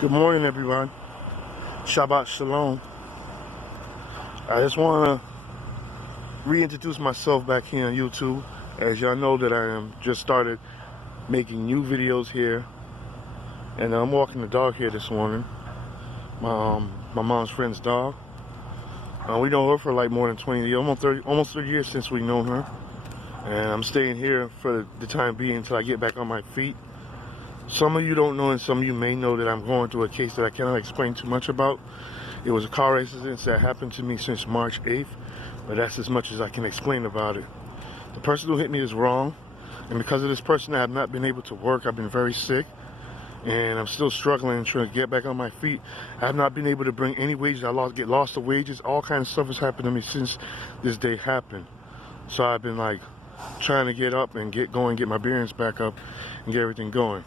Good morning, everyone. Shabbat Shalom. I just want to reintroduce myself back here on YouTube. As y'all know that I am just started making new videos here. And I'm walking the dog here this morning. My mom's friend's dog. We know her for like more than 20 years, almost 30 years since we've known her. And I'm staying here for the time being until I get back on my feet. Some of you don't know, and some of you may know that I'm going through a case that I cannot explain too much about. It was a car accident that happened to me since March 8th, but that's as much as I can explain about it. The person who hit me is wrong, and because of this person, I have not been able to work. I've been very sick, and I'm still struggling trying to get back on my feet. I have not been able to bring any wages. Get lost of wages. All kinds of stuff has happened to me since this day happened. So I've been like trying to get up and get going, get my bearings back up, and get everything going.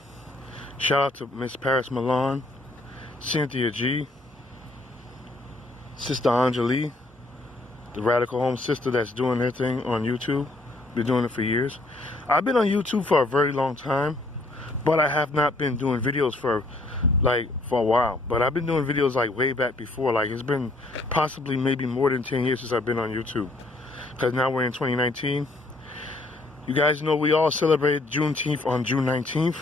Shout out to Miss Paris Milan, Cynthia G, Sister Anjali, the Radical Home Sister that's doing their thing on YouTube. Been doing it for years. I've been on YouTube for a very long time, but I have not been doing videos for a while. But I've been doing videos like way back before. Like it's been possibly maybe more than 10 years since I've been on YouTube. Because now we're in 2019. You guys know we all celebrated Juneteenth on June 19th.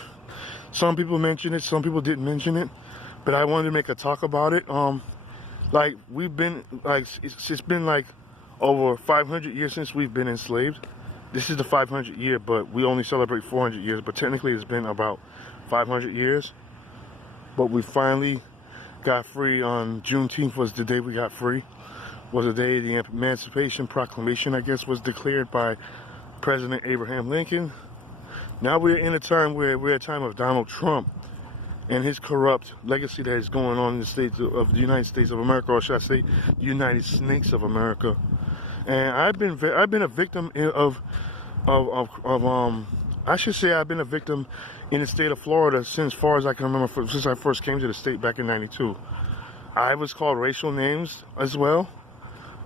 Some people mentioned it, some people didn't mention it, but I wanted to make a talk about it. Like we've been it's been like over 500 years since we've been enslaved. This is the 500 year, but we only celebrate 400 years. But technically, it's been about 500 years. But we finally got free on Juneteenth. Was the day we got free. Was the day the Emancipation Proclamation, I guess, was declared by President Abraham Lincoln. Now we're in a time where we're at a time of Donald Trump and his corrupt legacy that is going on in the states of the United States of America, or should I say, the United Snakes of America. And I've been a victim I should say I've been a victim in the state of Florida since far as I can remember, since I first came to the state back in '92. I was called racial names as well.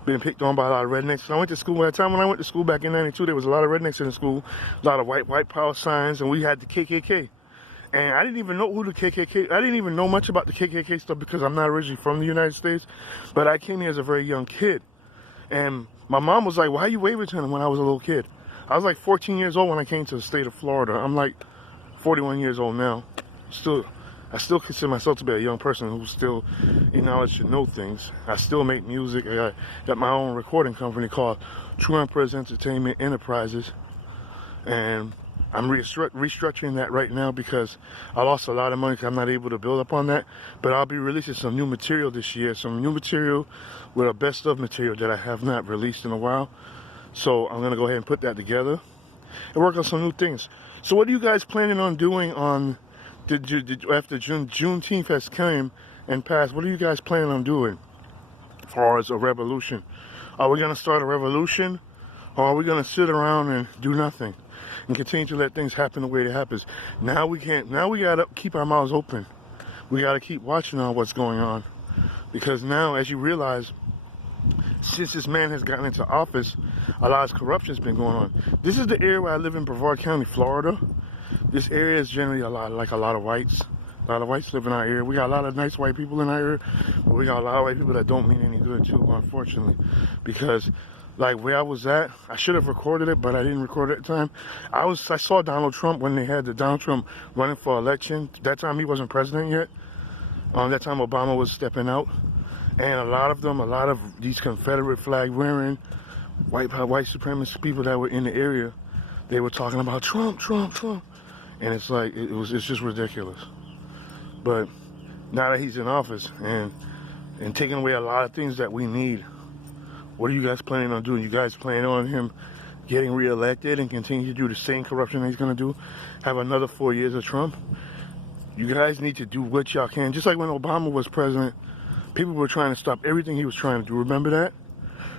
Been picked on by a lot of rednecks. I went to school, at the time when I went to school back in '92, there was a lot of rednecks in the school, a lot of white power signs, and we had the KKK. And I didn't even know who the KKK, I didn't even know much about the KKK stuff because I'm not originally from the United States, but I came here as a very young kid. And my mom was like, why are you waving to him when I was a little kid? I was like 14 years old when I came to the state of Florida. I'm like 41 years old now. I still consider myself to be a young person who's still in knowledge to know things. I still make music. I got my own recording company called Tru-Dru Entertainment Enterprises. And I'm restructuring that right now because I lost a lot of money because I'm not able to build up on that. But I'll be releasing some new material this year. Some new material with a best of material that I have not released in a while. So I'm going to go ahead and put that together and work on some new things. So what are you guys planning on doing on after Juneteenth has came and passed? What are you guys planning on doing as far as a revolution? Are we going to start a revolution, or are we going to sit around and do nothing and continue to let things happen the way it happens? Now we can't. Now we got to keep our mouths open. We got to keep watching on what's going on, because now, as you realize, since this man has gotten into office, a lot of corruption has been going on. This is the area where I live in, Brevard County, Florida. This area is generally a lot of whites. A lot of whites live in our area. We got a lot of nice white people in our area, but we got a lot of white people that don't mean any good too, unfortunately. Because like where I was at, I should have recorded it, but I didn't record it at the time. I saw Donald Trump when they had the Donald Trump running for election. That time he wasn't president yet. That time Obama was stepping out. And a lot of these Confederate flag wearing white supremacist people that were in the area, they were talking about Trump. And it's like, it's just ridiculous. But now that he's in office and taking away a lot of things that we need, what are you guys planning on doing? You guys planning on him getting reelected and continue to do the same corruption that he's going to do? Have another 4 years of Trump? You guys need to do what y'all can. Just like when Obama was president, people were trying to stop everything he was trying to do. Remember that?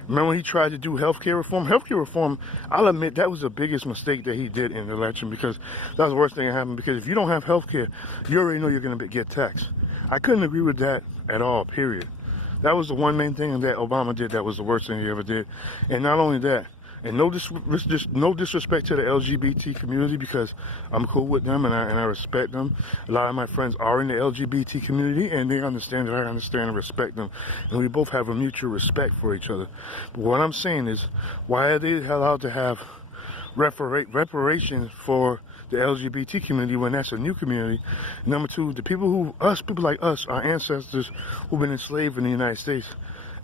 Remember when he tried to do healthcare reform? Healthcare reform, I'll admit, that was the biggest mistake that he did in the election, because that was the worst thing that happened. Because if you don't have healthcare, you already know you're going to get taxed. I couldn't agree with that at all, period. That was the one main thing that Obama did that was the worst thing he ever did. And not only that, And no disrespect to the LGBT community, because I'm cool with them and I respect them. A lot of my friends are in the LGBT community and they understand that I understand and respect them. And we both have a mutual respect for each other. But what I'm saying is, why are they allowed to have reparations for the LGBT community when that's a new community? Number two, the people like us, our ancestors who've been enslaved in the United States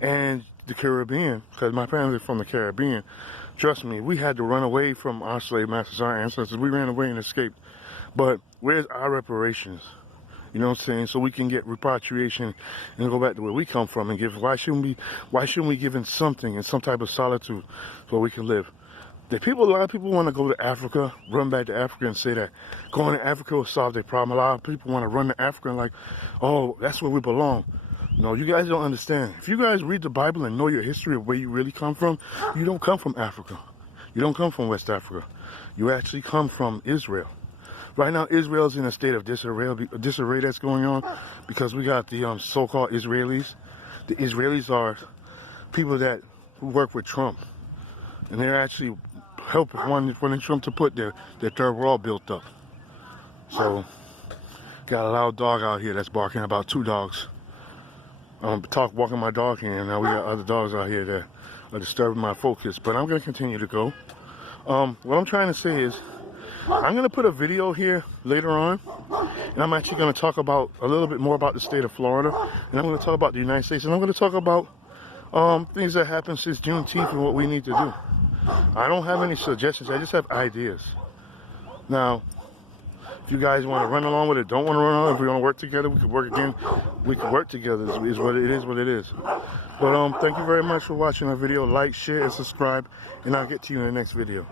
and the Caribbean, because my family is from the Caribbean. Trust me, we had to run away from our slave masters, our ancestors. We ran away and escaped. But where's our reparations? You know what I'm saying? So we can get repatriation and go back to where we come from and give. Why shouldn't we give in something, in some type of solitude, so we can live? A lot of people want to go to Africa, run back to Africa and say that going to Africa will solve their problem. A lot of people want to run to Africa and like, oh, that's where we belong. No, you guys don't understand. If you guys read the Bible and know your history of where you really come from, you don't come from Africa. You don't come from West Africa. You actually come from Israel. Right now, Israel's in a state of disarray that's going on because we got the so-called Israelis. The Israelis are people who work with Trump. And they're actually wanting Trump to put their third world built up. So, got a loud dog out here that's barking, about 2 dogs. Walking my dog here, and now we got other dogs out here that are disturbing my focus. But I'm going to continue to go. What I'm trying to say is, I'm going to put a video here later on, and I'm actually going to talk about a little bit more about the state of Florida, and I'm going to talk about the United States, and I'm going to talk about things that happened since Juneteenth and what we need to do. I don't have any suggestions, I just have ideas. Now, if you guys want to run along with it, don't want to run along, if we want to work together, we could work again. We could work together, is what it is. But thank you very much for watching our video. Like, share, and subscribe, and I'll get to you in the next video.